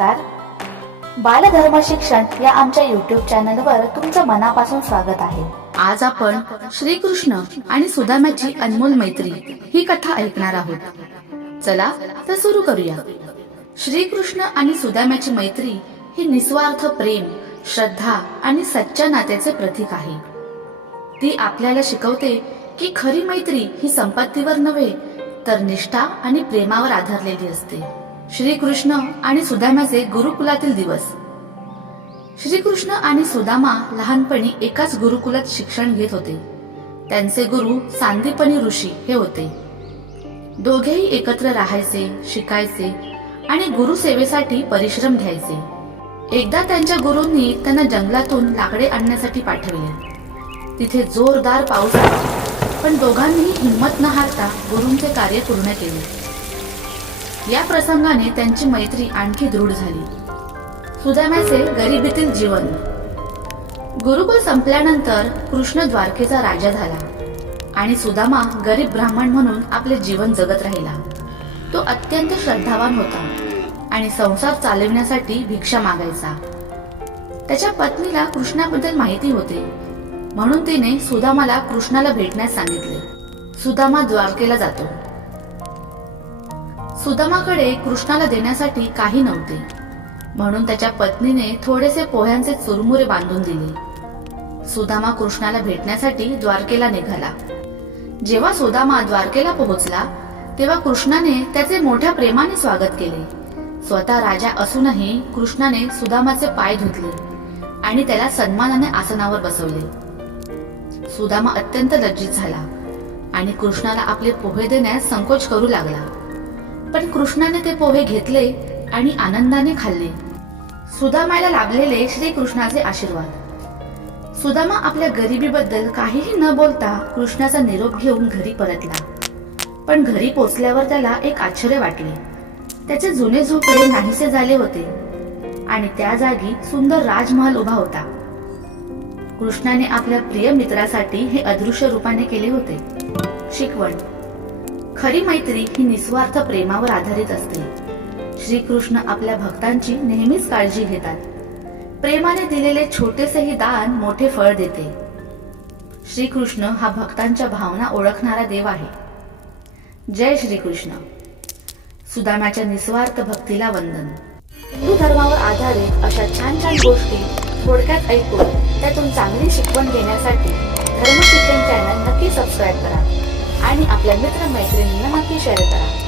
नमस्कार. बालधर्म शिक्षण या आमच्या युट्यूब चॅनलवर तुमचं मनापासून स्वागत आहे. आज आपण श्रीकृष्ण आणि सुदामाची अनमोल मैत्री ही कथा ऐकणार आहोत. चला तर सुरू करूया. श्रीकृष्ण आणि सुदाम्याची मैत्री ही निस्वार्थ प्रेम श्रद्धा आणि सच्च्या नात्याचे प्रतीक आहे. ती आपल्याला शिकवते की खरी मैत्री ही संपत्तीवर नव्हे तर निष्ठा आणि प्रेमावर आधारलेली असते. श्रीकृष्ण आणि सुदामाचे गुरुकुलातील दिवस. श्रीकृष्ण आणि सुदामा लहानपणी एकाच गुरुकुलात शिक्षण घेत होते. त्यांचे गुरु सांदीपनी ऋषी हे होते. दोघेही एकत्र राहायचे शिकायचे आणि गुरुसेवेसाठी परिश्रम घ्यायचे. एकदा त्यांच्या गुरूंनी त्यांना जंगलातून लाकडे आणण्यासाठी पाठवले. तिथे जोरदार पाऊस आला पण दोघांनीही हिंमत न हारता गुरूंचे कार्य पूर्ण केले. या प्रसंगाने त्यांची मैत्री आणखी दृढ झाली. सुदामाचे गरिबीतील जीवन. गुरुकुल संपल्यानंतर कृष्ण द्वारकेचा राजा झाला आणि सुदामा गरीब ब्राह्मण म्हणून आपले जीवन जगत राहिला. तो अत्यंत श्रद्धावान होता आणि संसार चालविण्यासाठी भिक्षा मागायचा. त्याच्या पत्नीला कृष्णाबद्दल माहिती होते. म्हणून तिने सुदामाला कृष्णाला भेटण्यास सांगितले. सुदामा द्वारकेला जातो. सुदामाकडे कृष्णाला देण्यासाठी काही नव्हते. म्हणून त्याच्या पत्नीने थोडेसे पोह्यांचे चुरमुरे बांधून दिले. सुदामा कृष्णाला भेटण्यासाठी द्वारकेला निघाला. जेव्हा सुदामा द्वारकेला पोहोचला तेव्हा कृष्णाने त्याचे मोठ्या प्रेमाने स्वागत केले. स्वतः राजा असूनही कृष्णाने सुदामाचे पाय धुतले आणि त्याला सन्मानाने आसनावर बसवले. सुदामा अत्यंत लज्जित झाला आणि कृष्णाला आपले पोहे देण्यास संकोच करू लागला. पण कृष्णाने ते पोहे घेतले आणि आनंदाने खाल्ले. सुदामाला लाभलेले श्रीकृष्णाचे आशीर्वाद. सुदामा आपल्या गरिबीबद्दल काहीही न बोलता कृष्णाचा निरोप घेऊन घरी परतला. पण घरी पोचल्यावर त्याला एक आश्चर्य वाटले. त्याचे जुने झोपडे नाहीसे झाले होते आणि त्या जागी सुंदर राजमहल उभा होता. कृष्णाने आपल्या प्रिय मित्रासाठी हे अदृश्य रूपाने केले होते. शिकवण. खरी मैत्री ही निस्वार्थ प्रेमावर आधारित असते. श्रीकृष्ण आपल्या भक्तांची नेहमीच काळजी घेतात. प्रेमाने दिलेले छोटेसेही दान मोठे फळ देते. श्रीकृष्ण हा भक्तांच्या भावना ओळखणारा देव आहे. जय श्रीकृष्ण. सुदामाच्या निस्वार्थ भक्तीला वंदन. हिंदू धर्मावर आधारित अशा छान छान गोष्टी थोडक्यात ऐकून त्यातून चांगली शिकवण घेण्यासाठी धर्म शिक्षण चॅनल नक्की सबस्क्राईब करा. आणि आपल्या मित्र मैत्रिणींना नक्की शेअर करा.